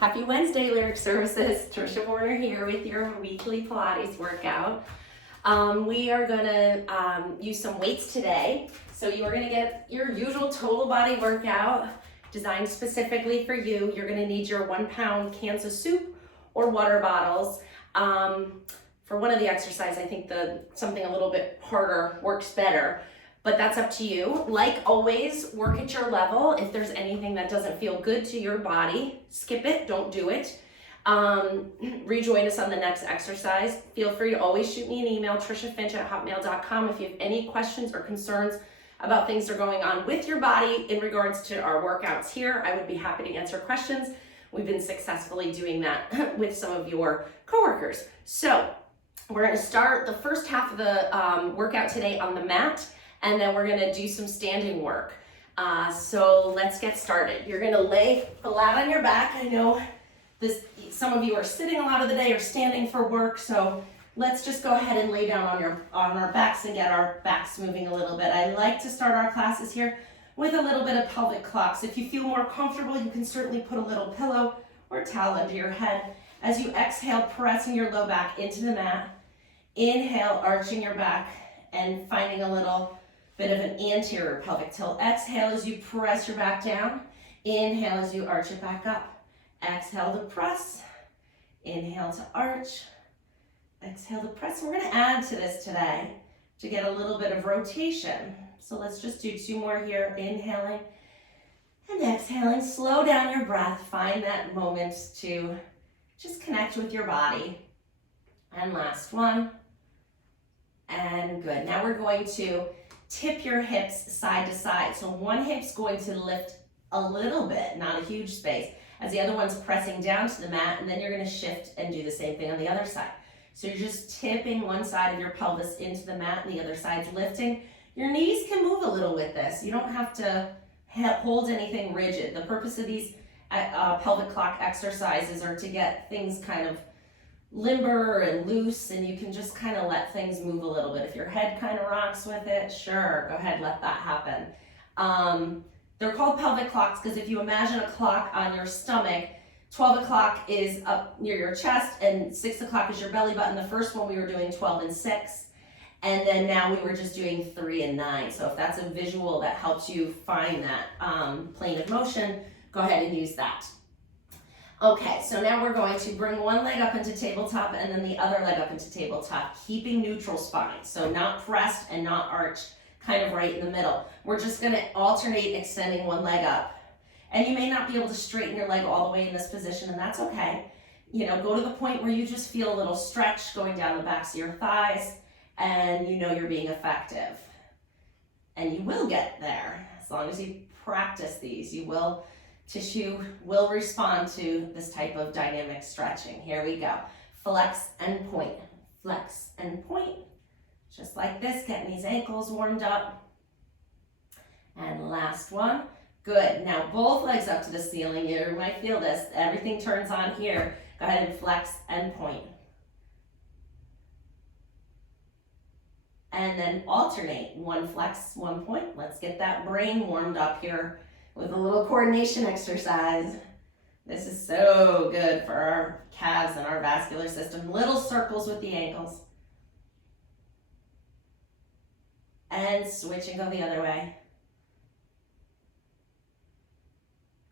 Happy Wednesday, Lyric Services. Trisha Warner here with your weekly Pilates workout. We are gonna use some weights today. So you are gonna get your usual total body workout designed specifically for you. You're gonna need your 1 pound cans of soup or water bottles. For one of the exercises, I think something a little bit harder works better, but that's up to you. Like always, work at your level. If there's anything that doesn't feel good to your body, skip it, don't do it. Rejoin us on the next exercise. Feel free to always shoot me an email, triciafinch@hotmail.com, if you have any questions or concerns about things that are going on with your body in regards to our workouts here. I would be happy to answer questions. We've been successfully doing that with some of your coworkers. So we're gonna start the first half of the workout today on the mat, and then we're gonna do some standing work. So let's get started. You're gonna lay flat on your back. I know some of you are sitting a lot of the day or standing for work, so let's just go ahead and lay down on our backs and get our backs moving a little bit. I like to start our classes here with a little bit of pelvic clocks. If you feel more comfortable, you can certainly put a little pillow or towel under your head. As you exhale, pressing your low back into the mat. Inhale, arching your back and finding a little bit of an anterior pelvic tilt. Exhale as you press your back down. Inhale as you arch it back up. Exhale to press. Inhale to arch. Exhale to press. We're going to add to this today to get a little bit of rotation. So let's just do 2 more here. Inhaling and exhaling. Slow down your breath. Find that moment to just connect with your body. And last one. And good. Now we're going to tip your hips side to side. So one hip's going to lift a little bit, not a huge space, as the other one's pressing down to the mat, and then you're going to shift and do the same thing on the other side. So you're just tipping one side of your pelvis into the mat and the other side's lifting. Your knees can move a little with this. You don't have to hold anything rigid. The purpose of these pelvic clock exercises are to get things kind of limber and loose, and you can just kind of let things move a little bit. If your head kind of rocks with it, sure, go ahead, let that happen. They're called pelvic clocks because if you imagine a clock on your stomach, 12 o'clock is up near your chest and 6 o'clock is your belly button. The first one we were doing 12 and 6, and then now we were just doing 3 and 9. So if that's a visual that helps you find that plane of motion, go ahead and use that. Okay, so now we're going to bring one leg up into tabletop and then the other leg up into tabletop, keeping neutral spine. So not pressed and not arched, kind of right in the middle. We're just gonna alternate extending one leg up. And you may not be able to straighten your leg all the way in this position, and that's okay. You know, go to the point where you just feel a little stretch going down the backs of your thighs, and you know you're being effective. And you will get there, as long as you practice these. Tissue will respond to this type of dynamic stretching. Here we go. Flex and point, flex and point. Just like this, getting these ankles warmed up. And last one. Good. Now both legs up to the ceiling. You might feel this. Everything turns on here. Go ahead and flex and point. And then alternate. One flex, one point. Let's get that brain warmed up here with a little coordination exercise. This is so good for our calves and our vascular system. Little circles with the ankles. And switch and go the other way.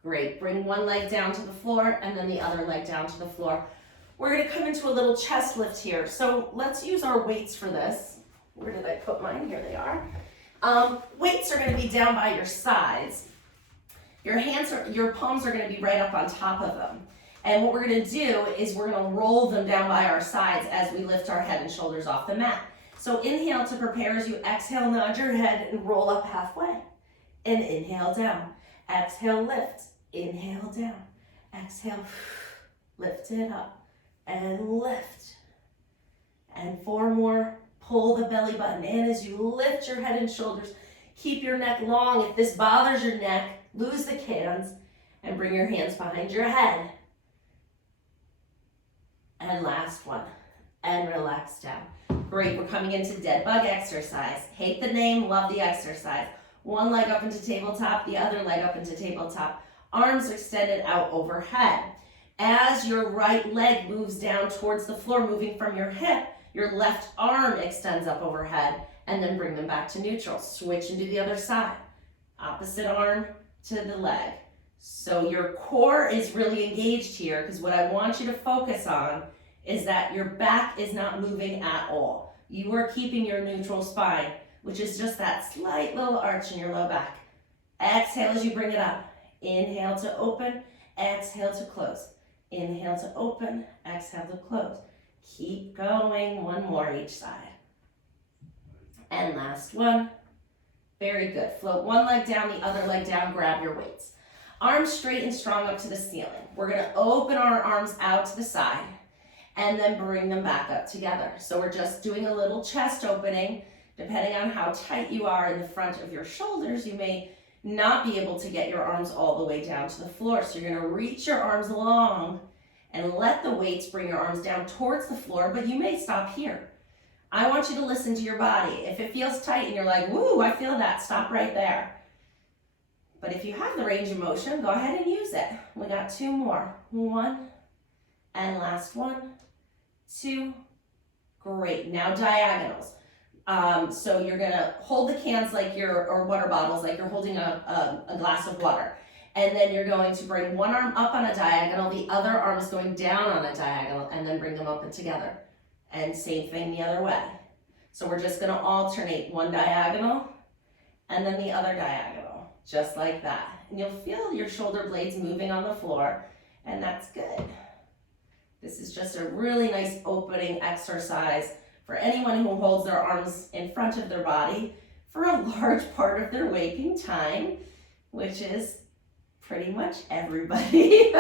Great. Bring one leg down to the floor and then the other leg down to the floor. We're going to come into a little chest lift here. So let's use our weights for this. Where did I put mine? Here they are. Weights are going to be down by your sides. Your palms are going to be right up on top of them. And what we're going to do is we're going to roll them down by our sides as we lift our head and shoulders off the mat. So inhale to prepare. As you exhale, nod your head and roll up halfway. And inhale down. Exhale, lift. Inhale down. Exhale, lift it up. And lift. And 4 more. Pull the belly button in as you lift your head and shoulders. Keep your neck long. If this bothers your neck, lose the cans and bring your hands behind your head. And last one. And relax down. Great, we're coming into dead bug exercise. Hate the name, love the exercise. One leg up into tabletop, the other leg up into tabletop. Arms extended out overhead. As your right leg moves down towards the floor, moving from your hip, your left arm extends up overhead, and then bring them back to neutral. Switch and do the other side. Opposite arm to the leg. So your core is really engaged here, because what I want you to focus on is that your back is not moving at all. You are keeping your neutral spine, which is just that slight little arch in your low back. Exhale as you bring it up. Inhale to open, exhale to close. Inhale to open, exhale to close. Keep going, one more each side. And last one. Very good. Float one leg down, the other leg down, grab your weights. Arms straight and strong up to the ceiling. We're gonna open our arms out to the side and then bring them back up together. So we're just doing a little chest opening. Depending on how tight you are in the front of your shoulders, you may not be able to get your arms all the way down to the floor. So you're gonna reach your arms long and let the weights bring your arms down towards the floor, but you may stop here. I want you to listen to your body. If it feels tight and you're like, woo, I feel that, stop right there. But if you have the range of motion, go ahead and use it. We got two more. One, and last one, two. Great, now diagonals. So you're gonna hold the cans like or water bottles, like you're holding a glass of water. And then you're going to bring one arm up on a diagonal, the other arm is going down on a diagonal, and then bring them up and together. And same thing the other way. So we're just gonna alternate one diagonal and then the other diagonal, just like that. And you'll feel your shoulder blades moving on the floor, and that's good. This is just a really nice opening exercise for anyone who holds their arms in front of their body for a large part of their waking time, which is pretty much everybody,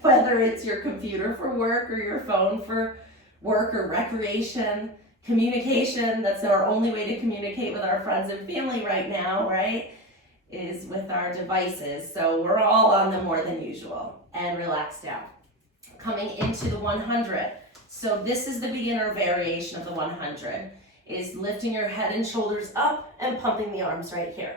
whether it's your computer for work or your phone for work or recreation, communication. That's our only way to communicate with our friends and family right now, right? Is with our devices. So we're all on them more than usual. And relax down. Coming into the 100. So this is the beginner variation of the 100, is lifting your head and shoulders up and pumping the arms right here.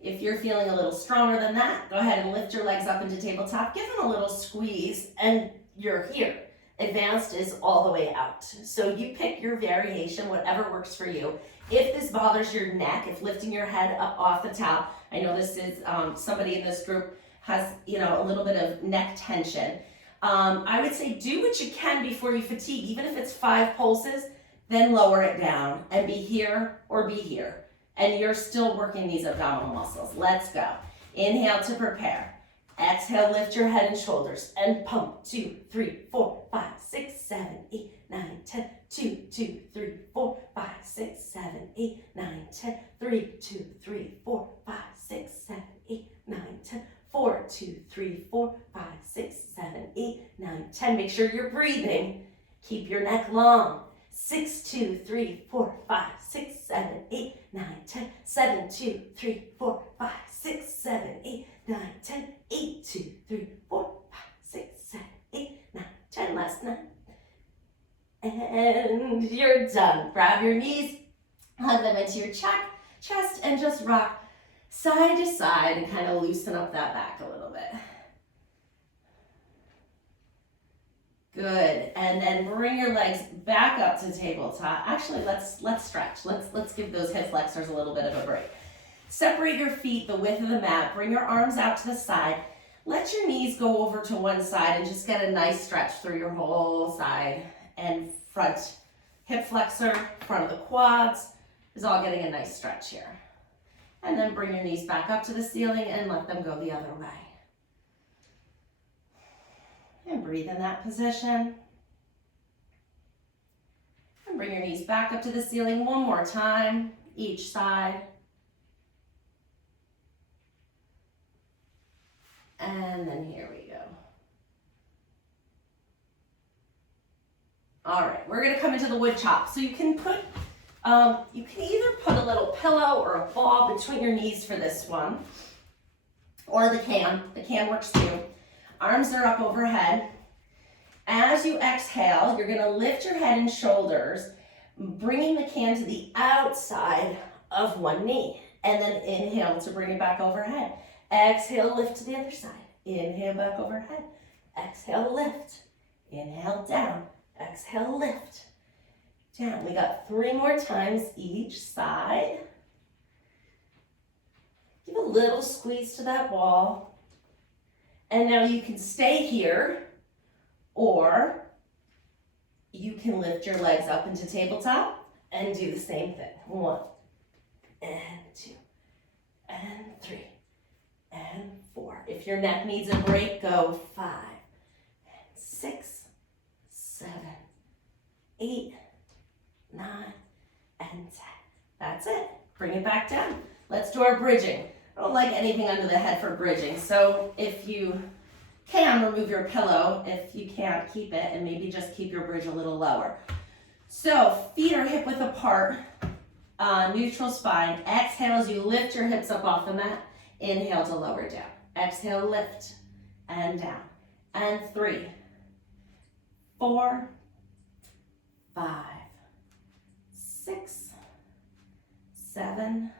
If you're feeling a little stronger than that, go ahead and lift your legs up into tabletop, give them a little squeeze, and you're here. Advanced is all the way out. So you pick your variation, whatever works for you. If this bothers your neck, if lifting your head up off the top, I know this is somebody in this group has a little bit of neck tension. I would say do what you can before you fatigue, even if it's 5 pulses, then lower it down and be here or be here. And you're still working these abdominal muscles. Let's go. Inhale to prepare. Exhale, lift your head and shoulders and pump. 2, 3, 4, 5, 6, 7, 8, 9, 10. 2, 2, 3, 4, 5, 6, 7, 8, 9, 10. 3, 2, 3, 4, 5, 6, 7, 8, 9, 10. 4, 2, 3, 4, 5, 6, 7, 8, 9, 10. Make sure you're breathing. Keep your neck long. 6, 2, 3, 4, 5, 6, 7, 8, 9, 10. 7, 2, 3, 4, 5, 6, 7, 8, 9, 10. 8, 2, 3, 4, 5, 6, 7, 8, 9, 10. Last 9. And you're done. Grab your knees, hug them into your chest, and just rock side to side and kind of loosen up that back a little bit. Good. And then bring your legs back up to tabletop. Actually, let's stretch. Let's give those hip flexors a little bit of a break. Separate your feet the width of the mat. Bring your arms out to the side. Let your knees go over to one side and just get a nice stretch through your whole side and front. Hip flexor, front of the quads is all getting a nice stretch here. And then bring your knees back up to the ceiling and let them go the other way. And breathe in that position. And bring your knees back up to the ceiling one more time, each side. And then here we go. All right, we're gonna come into the wood chop. So you can either put a little pillow or a ball between your knees for this one, or the can works too. Arms are up overhead. As you exhale, you're gonna lift your head and shoulders, bringing the can to the outside of one knee, and then inhale to bring it back overhead. Exhale, lift to the other side. Inhale back overhead. exhale, lift. Inhale, down, exhale, lift. Down. We got 3 more times each side. Give a little squeeze to that wall. And now you can stay here, or you can lift your legs up into tabletop and do the same thing. 1, and 2, and 3, and 4. If your neck needs a break, go 5, and 6, 7, 8, 9, and 10. That's it. Bring it back down. Let's do our bridging. I don't like anything under the head for bridging, so if you can, remove your pillow. If you can't, keep it, and maybe just keep your bridge a little lower. So feet are hip width apart, neutral spine. Exhale as you lift your hips up off the mat. Inhale to lower down. Exhale, lift and down. And 3, 4, 5, 6, 7,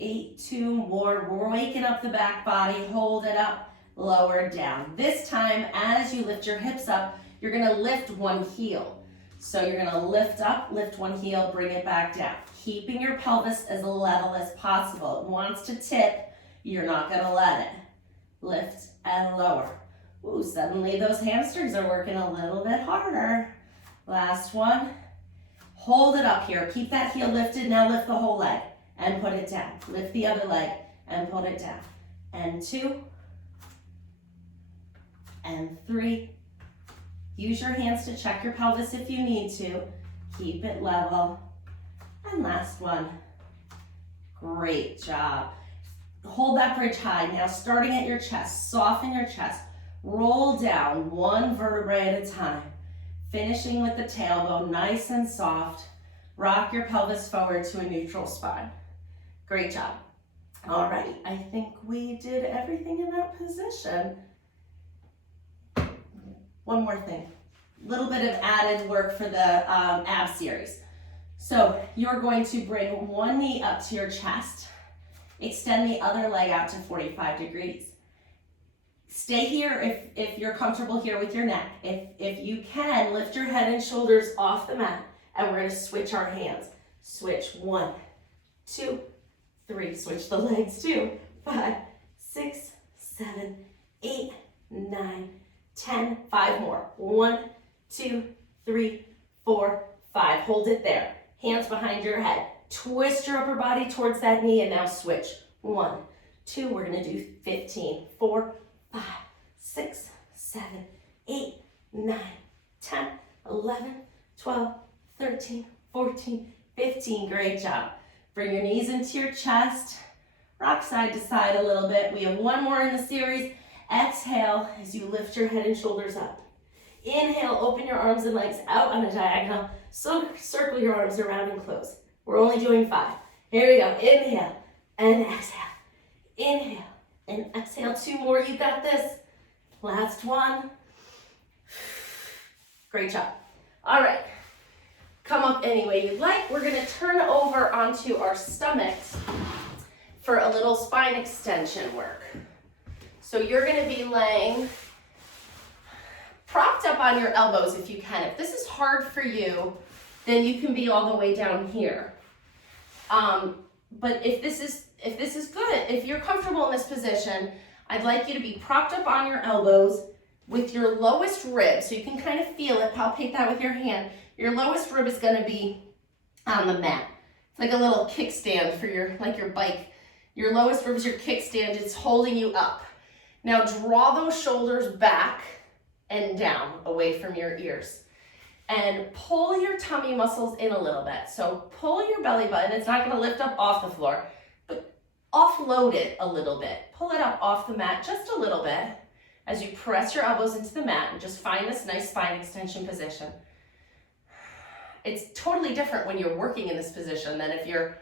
8, 2 more. We're waking up the back body. Hold it up, lower down. This time, as you lift your hips up, you're gonna lift one heel. So you're gonna lift up, lift one heel, bring it back down. Keeping your pelvis as level as possible. It wants to tip, you're not gonna let it. Lift and lower. Ooh, suddenly those hamstrings are working a little bit harder. Last one. Hold it up here. Keep that heel lifted. Now lift the whole leg and put it down. Lift the other leg and put it down. And 2, and 3. Use your hands to check your pelvis if you need to. Keep it level. And last one. Great job. Hold that bridge high. Now starting at your chest, soften your chest. Roll down 1 vertebrae at a time. Finishing with the tailbone, nice and soft. Rock your pelvis forward to a neutral spine. Great job. All right, I think we did everything in that position. One more thing, a little bit of added work for the ab series. So you're going to bring one knee up to your chest, extend the other leg out to 45 degrees. Stay here if you're comfortable here with your neck. If you can, lift your head and shoulders off the mat, and we're gonna switch our hands. Switch 1, 2, 3, switch the legs 2, 5, 6, 7, 8, 9, 10, 5 more. 1, 2, 3, 4, 5. Hold it there. Hands behind your head. Twist your upper body towards that knee and now switch. 1, 2, we're gonna do 15, 4, 5, 6, 7, 8, 9, 10, 11, 12, 13, 14, 15. Great job. Bring your knees into your chest. Rock side to side a little bit. We have one more in the series. Exhale as you lift your head and shoulders up. Inhale, open your arms and legs out on a diagonal. So circle your arms around and close. We're only doing 5. Here we go. Inhale and exhale. Inhale and exhale. 2 more. You got this. Last one. Great job. All right. Come up any way you'd like. We're going to turn over onto our stomachs for a little spine extension work. So you're going to be laying propped up on your elbows if you can. If this is hard for you, then you can be all the way down here. But if this is good, if you're comfortable in this position, I'd like you to be propped up on your elbows with your lowest rib, so you can kind of feel it, palpate that with your hand. Your lowest rib is going to be on the mat. It's like a little kickstand for your bike. Your lowest rib is your kickstand. It's holding you up. Now draw those shoulders back and down away from your ears. And pull your tummy muscles in a little bit. So pull your belly button. It's not going to lift up off the floor, but offload it a little bit. Pull it up off the mat just a little bit as you press your elbows into the mat and just find this nice spine extension position. It's totally different when you're working in this position than if you're,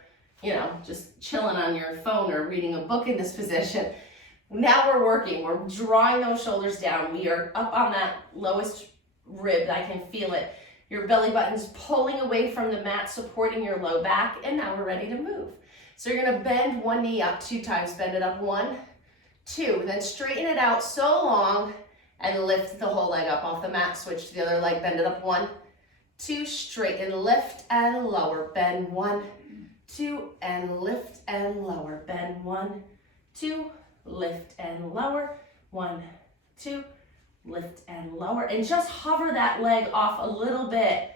just chilling on your phone or reading a book in this position. Now we're working. We're drawing those shoulders down. We are up on that lowest rib. I can feel it. Your belly button's pulling away from the mat, supporting your low back, and now we're ready to move. So you're going to bend one knee up 2 times. Bend it up 1, 2, then straighten it out so long and lift the whole leg up off the mat. Switch to the other leg, bend it up, 1, 2, straighten, lift and lower, bend, 1, 2, and lift and lower, bend, 1, 2, lift and lower, 1, 2, lift and lower, and just hover that leg off a little bit.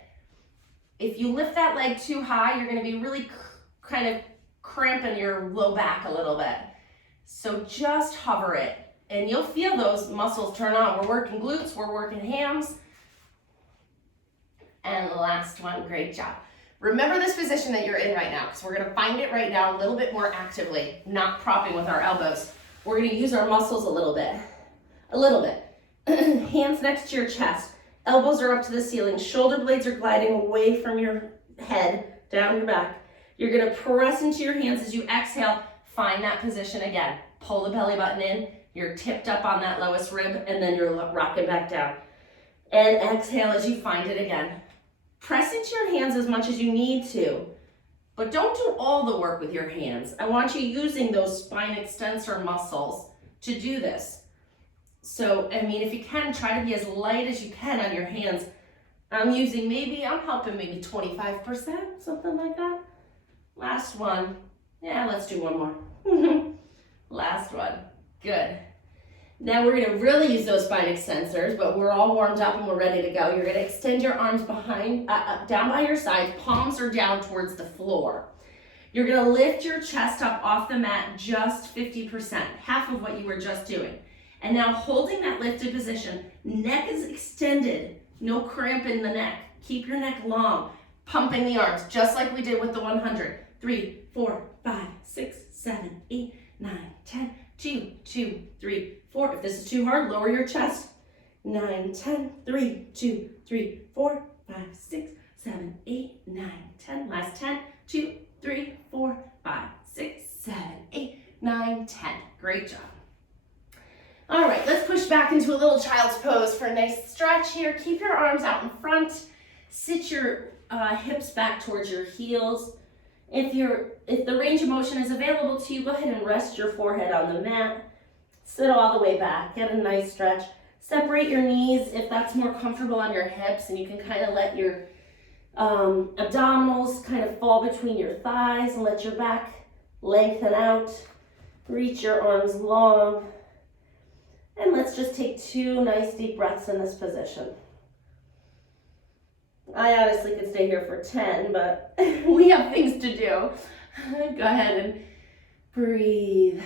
If you lift that leg too high, you're gonna be really kind of cramping your low back a little bit. So just hover it, and you'll feel those muscles turn on. We're working glutes, we're working hams. And last one, great job. Remember this position that you're in right now, because we're gonna find it right now a little bit more actively, not propping with our elbows. We're gonna use our muscles a little bit. Hands next to your chest, elbows are up to the ceiling, shoulder blades are gliding away from your head, down your back. You're gonna press into your hands as you exhale, find that position again. Pull the belly button in, you're tipped up on that lowest rib, and then you're rocking back down. And exhale as you find it again. Press into your hands as much as you need to, but don't do all the work with your hands. I want you using those spine extensor muscles to do this. So, I mean, if you can, try to be as light as you can on your hands. I'm helping maybe 25%, something like that. Last one. Yeah, let's do one more. Last one. Good. Now we're gonna really use those spine extensors, but we're all warmed up and we're ready to go. You're gonna extend your arms behind, down by your sides, palms are down towards the floor. You're gonna lift your chest up off the mat just 50%, half of what you were just doing. And now holding that lifted position, neck is extended, no cramp in the neck. Keep your neck long, pumping the arms, just like we did with the 100. 3, 4, 5, 6, 7, 8, 9, 10, 2, 2, 3, 4. If this is too hard, lower your chest. 9, 10, 3, 2, 3, 4, 5, 6, 7, 8, 9, 10. Last 10, 2, 3, 4, 5, 6, 7, 8, 9, 10. Great job. All right, let's push back into a little child's pose for a nice stretch here. Keep your arms out in front. Sit your hips back towards your heels. If the range of motion is available to you, go ahead and rest your forehead on the mat. Sit all the way back, get a nice stretch. Separate your knees if that's more comfortable on your hips, and you can kind of let your abdominals kind of fall between your thighs and let your back lengthen out. Reach your arms long. And let's just take 2 nice deep breaths in this position. I honestly could stay here for 10, but we have things to do. Go ahead and breathe.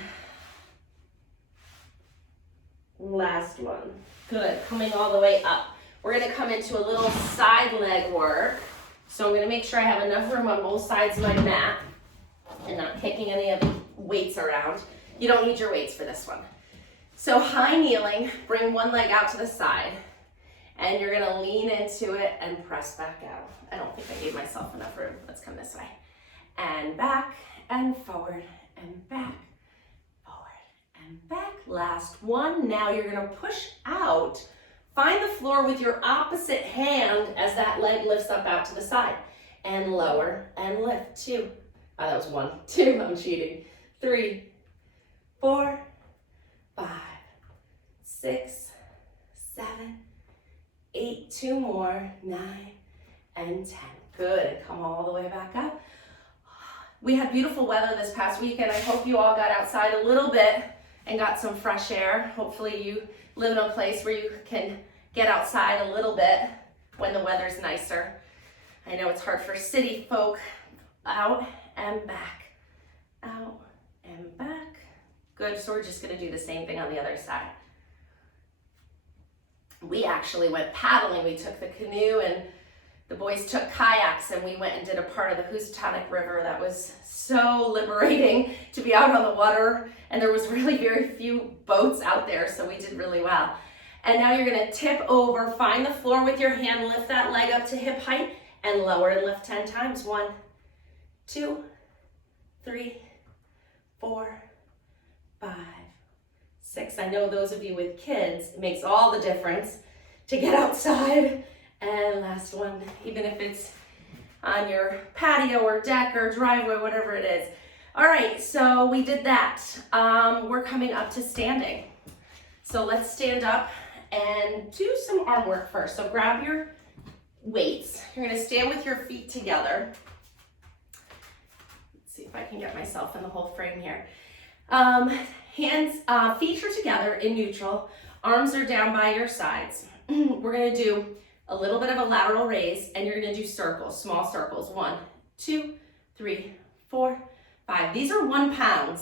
Last one. Good. Coming all the way up. We're going to come into a little side leg work. So I'm going to make sure I have enough room on both sides of my mat and not kicking any of the weights around. You don't need your weights for this one. So high kneeling, bring one leg out to the side, and you're gonna lean into it and press back out. I don't think I gave myself enough room. Let's come this way. And back and forward and back, forward and back. Last one. Now you're gonna push out. Find the floor with your opposite hand as that leg lifts up out to the side. And lower and lift. 2. Oh, that was 1. 2, I'm cheating. 3, 4, 5, 6, 7, 8, 2 more, 9, and 10. Good, come all the way back up. We had beautiful weather this past weekend. I hope you all got outside a little bit and got some fresh air. Hopefully you live in a place where you can get outside a little bit when the weather's nicer. I know it's hard for city folk. Out and back, out and back. Good, so we're just gonna do the same thing on the other side. We actually went paddling. We took the canoe and the boys took kayaks and we went and did a part of the Housatonic River. That was so liberating to be out on the water, and there was really very few boats out there, so we did really well. And now you're gonna tip over, find the floor with your hand, lift that leg up to hip height and lower and lift 10 times. 1, 2, 3, 4, 5, 6. I know those of you with kids, it makes all the difference to get outside. And last one, even if it's on your patio or deck or driveway, whatever it is. All right, so we did that. We're coming up to standing. So let's stand up and do some arm work first. So grab your weights. You're gonna stand with your feet together. Let's see if I can get myself in the whole frame here. Feet are together in neutral. Arms are down by your sides. We're gonna do a little bit of a lateral raise, and you're gonna do circles, small circles. 1, 2, 3, 4, 5. These are 1 pound.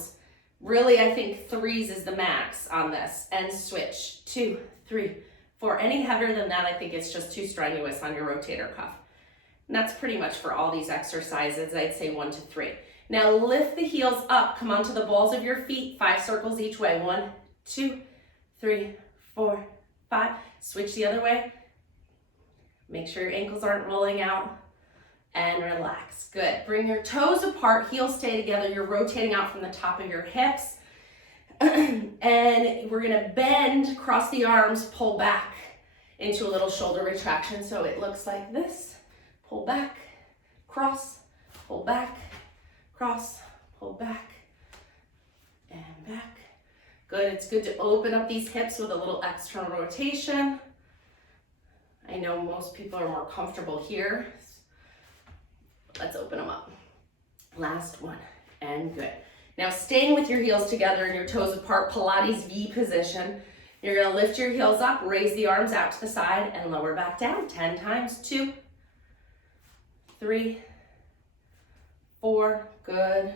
Really, I think 3s is the max on this. And switch, 2, 3, 4. Any heavier than that, I think it's just too strenuous on your rotator cuff. And that's pretty much for all these exercises. I'd say 1 to 3. Now lift the heels up, come onto the balls of your feet, 5 circles each way. 1, 2, 3, 4, 5. Switch the other way. Make sure your ankles aren't rolling out. And relax. Good. Bring your toes apart, heels stay together. You're rotating out from the top of your hips. And we're gonna bend, cross the arms, pull back into a little shoulder retraction. So it looks like this. Pull back, cross, pull back, cross, pull back, and back. Good. It's good to open up these hips with a little external rotation. I know most people are more comfortable here. Let's open them up. Last one, and good. Now staying with your heels together and your toes apart, Pilates V position. You're gonna lift your heels up, raise the arms out to the side, and lower back down 10 times. 2, 3, 4, good.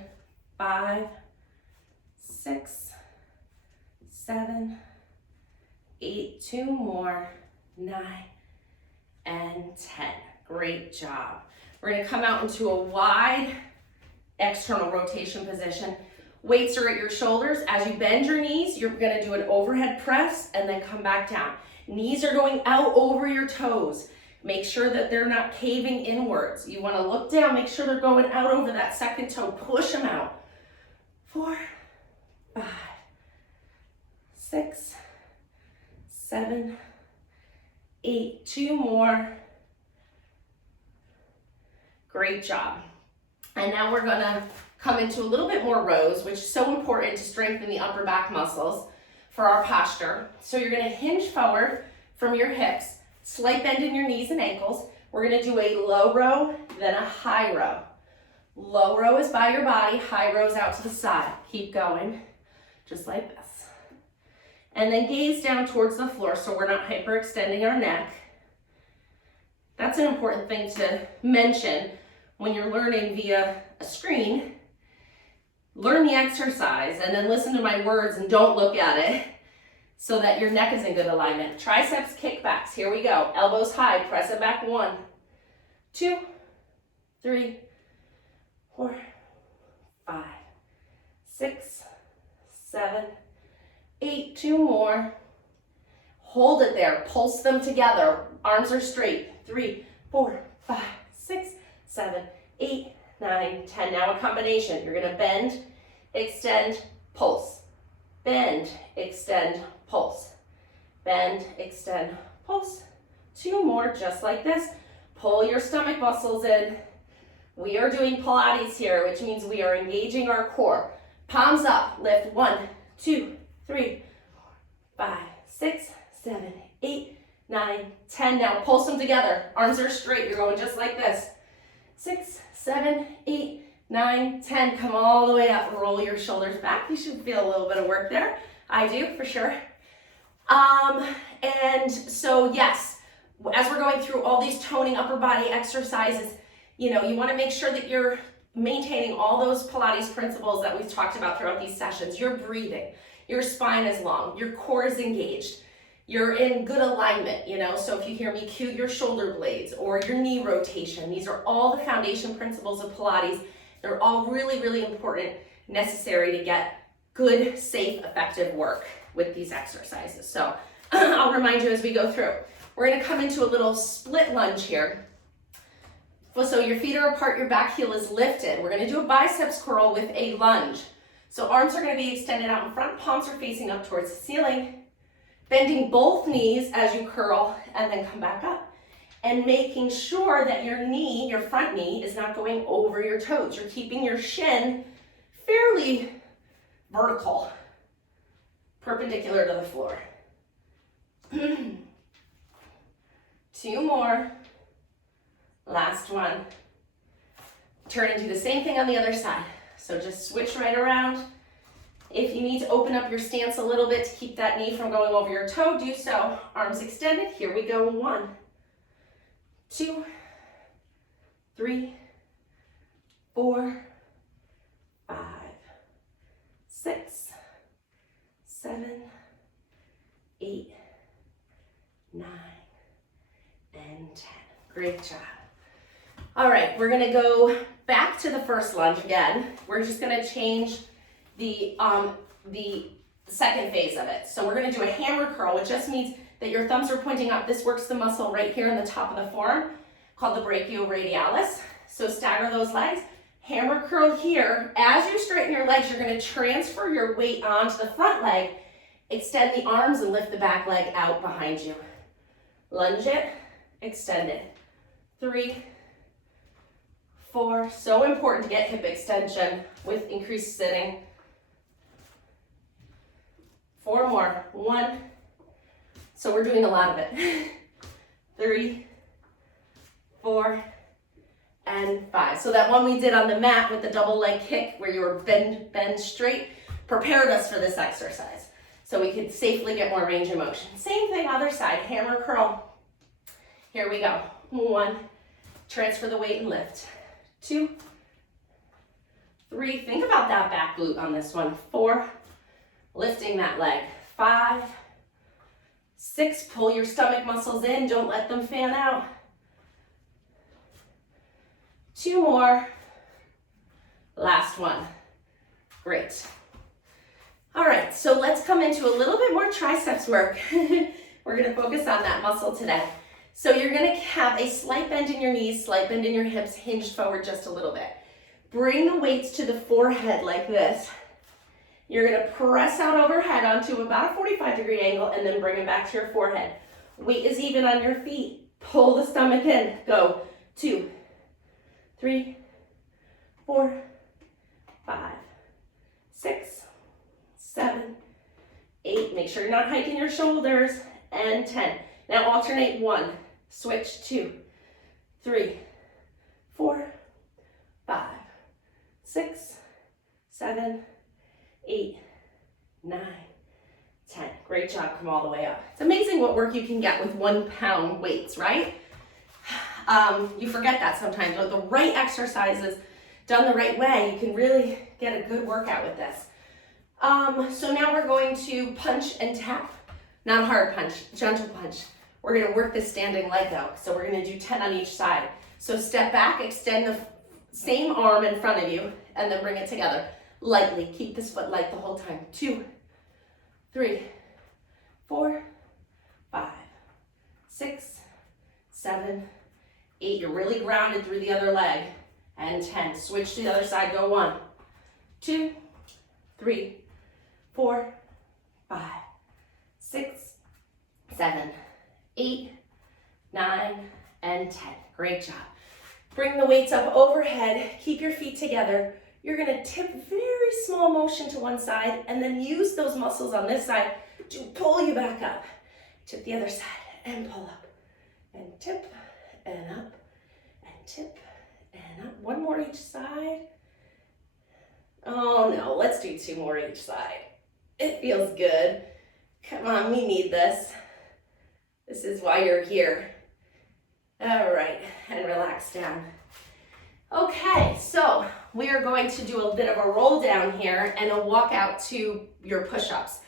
5, 6, 7, 8, 2 more, 9, and 10. Great job. We're gonna come out into a wide external rotation position. Weights are at your shoulders. As you bend your knees, you're gonna do an overhead press and then come back down. Knees are going out over your toes. Make sure that they're not caving inwards. You wanna look down, make sure they're going out over that second toe. Push them out. 4, 5, 6, 7, 8, 2 more. Great job. And now we're gonna come into a little bit more rows, which is so important to strengthen the upper back muscles for our posture. So you're gonna hinge forward from your hips, slight bend in your knees and ankles. We're gonna do a low row, then a high row. Low row is by your body, high row is out to the side. Keep going, just like this. And then gaze down towards the floor so we're not hyperextending our neck. That's an important thing to mention when you're learning via a screen. Learn the exercise and then listen to my words and don't look at it so that your neck is in good alignment. Triceps kickbacks, here we go. Elbows high, press it back. 1, 2, 3, 4, 5, 6, 7, 8, 2 more. Hold it there, pulse them together. Arms are straight. 3, 4, 5, 6, 7, 8, 9, 10. Now a combination. You're gonna bend, extend, pulse. Bend, extend, pulse. Bend, extend, pulse. 2 more, just like this. Pull your stomach muscles in. We are doing Pilates here, which means we are engaging our core. Palms up, lift. 1, 2, 3, 4, 5, 6, 7, 8, 9, 10. Now pulse them together. Arms are straight. You're going just like this. 6, 7, 8, 9, 10. Come all the way up. Roll your shoulders back. You should feel a little bit of work there. I do, for sure. And so yes, as we're going through all these toning upper body exercises, you know, you want to make sure that you're maintaining all those Pilates principles that we've talked about throughout these sessions. You're breathing. Your spine is long. Your core is engaged. You're in good alignment, you know, so if you hear me cue your shoulder blades or your knee rotation, these are all the foundation principles of Pilates. They're all really, really important, necessary to get good, safe, effective work with these exercises. So I'll remind you as we go through. We're gonna come into a little split lunge here. So your feet are apart, your back heel is lifted. We're gonna do a biceps curl with a lunge. So arms are gonna be extended out in front, palms are facing up towards the ceiling. Bending both knees as you curl and then come back up. And making sure that your knee, your front knee, is not going over your toes. You're keeping your shin fairly vertical, perpendicular to the floor. 2 more. Last one. Turn and do the same thing on the other side. So just switch right around. If you need to open up your stance a little bit to keep that knee from going over your toe, do so. Arms extended. Here we go. 1, 2, 3, 4, 5, 6, 7, 8, 9, and 10. Great job. All right, we're gonna go back to the first lunge again. We're just gonna change the second phase of it. So we're gonna do a hammer curl, which just means that your thumbs are pointing up. This works the muscle right here in the top of the forearm called the brachioradialis. So stagger those legs. Hammer curl here. As you straighten your legs, you're gonna transfer your weight onto the front leg, extend the arms and lift the back leg out behind you. Lunge it, extend it. 3, 4, so important to get hip extension with increased sitting. 4 more, 1, so we're doing a lot of it. 3, 4, and 5. So that one we did on the mat with the double leg kick where you were bend straight, prepared us for this exercise. So we could safely get more range of motion. Same thing, other side, hammer curl. Here we go. 1, transfer the weight and lift. 2, 3, think about that back glute on this one. 4, lifting that leg. 5, 6, pull your stomach muscles in, don't let them fan out. 2 more, last one. Great. All right, so let's come into a little bit more triceps work. We're gonna focus on that muscle today. So you're gonna have a slight bend in your knees, slight bend in your hips, hinged forward just a little bit. Bring the weights to the forehead like this. You're gonna press out overhead onto about a 45-degree angle and then bring it back to your forehead. Weight is even on your feet. Pull the stomach in. Go. 2, 3, 4, 5, 6, 7, 8. Make sure you're not hiking your shoulders. And 10. Now alternate 1. Switch. 2, 3, 4, 5, 6, 7, 8, 9, 10. Great job. Come all the way up. It's amazing what work you can get with 1 pound weights, right? You forget that sometimes. With the right exercises done the right way, you can really get a good workout with this. So now we're going to punch and tap. Not a hard punch, gentle punch. We're gonna work this standing leg though. So we're gonna do 10 on each side. So step back, extend the same arm in front of you, and then bring it together. Lightly, keep this foot light the whole time. 2, 3, 4, 5, 6, 7, 8. You're really grounded through the other leg. And 10. Switch to the other side. Go. 1, 2, 3, 4, 5, 6, 7, 8, 9, and 10. Great job. Bring the weights up overhead. Keep your feet together. You're gonna tip very small motion to one side and then use those muscles on this side to pull you back up. Tip the other side and pull up. And tip and up and tip and up. 1 more each side. Oh no, let's do 2 more each side. It feels good. Come on, we need this. This is why you're here. All right, and relax down. Okay, so we are going to do a bit of a roll down here and a walk out to your push-ups.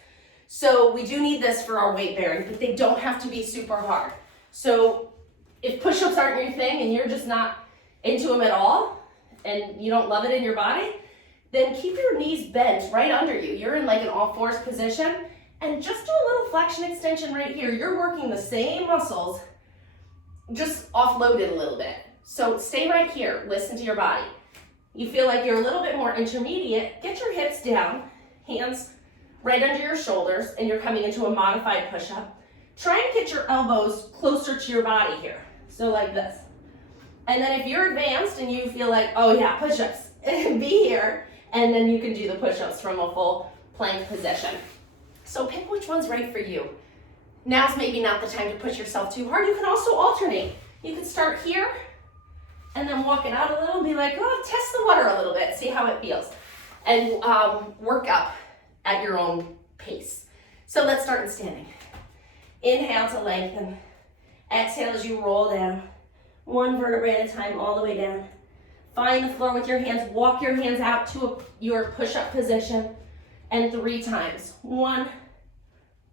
So we do need this for our weight bearing, but they don't have to be super hard. So if push-ups aren't your thing and you're just not into them at all and you don't love it in your body, then keep your knees bent right under you. You're in like an all fours position and just do a little flexion extension right here. You're working the same muscles, just offloaded a little bit. So stay right here, listen to your body. You feel like you're a little bit more intermediate, get your hips down, hands right under your shoulders, and you're coming into a modified push-up. Try and get your elbows closer to your body here, so like this. And then if you're advanced and you feel like, oh yeah, push-ups, be here, and then you can do the push-ups from a full plank position. So pick which one's right for you. Now's maybe not the time to push yourself too hard. You can also alternate. You can start here and then walk it out a little and be like, oh, test the water a little bit, see how it feels. And work up at your own pace. So let's start in standing. Inhale to lengthen. Exhale as you roll down. One vertebrae at a time, all the way down. Find the floor with your hands. Walk your hands out to your push-up position. And 3 times. 1,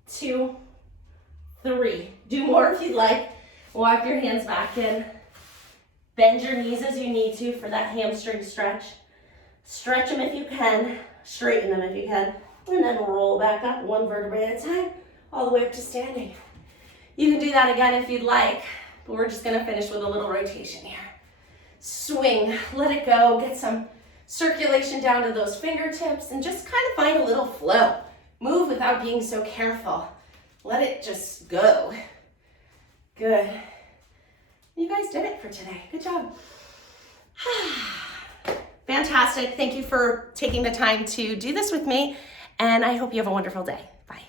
2, 3. Do more if you'd like. Walk your hands back in. Bend your knees as you need to for that hamstring stretch. Stretch them if you can. Straighten them if you can. And then roll back up 1 vertebrae at a time, all the way up to standing. You can do that again if you'd like, but we're just gonna finish with a little rotation here. Swing, let it go, get some circulation down to those fingertips, and just kind of find a little flow. Move without being so careful. Let it just go. Good. You guys did it for today. Good job. Fantastic. Thank you for taking the time to do this with me, and I hope you have a wonderful day. Bye.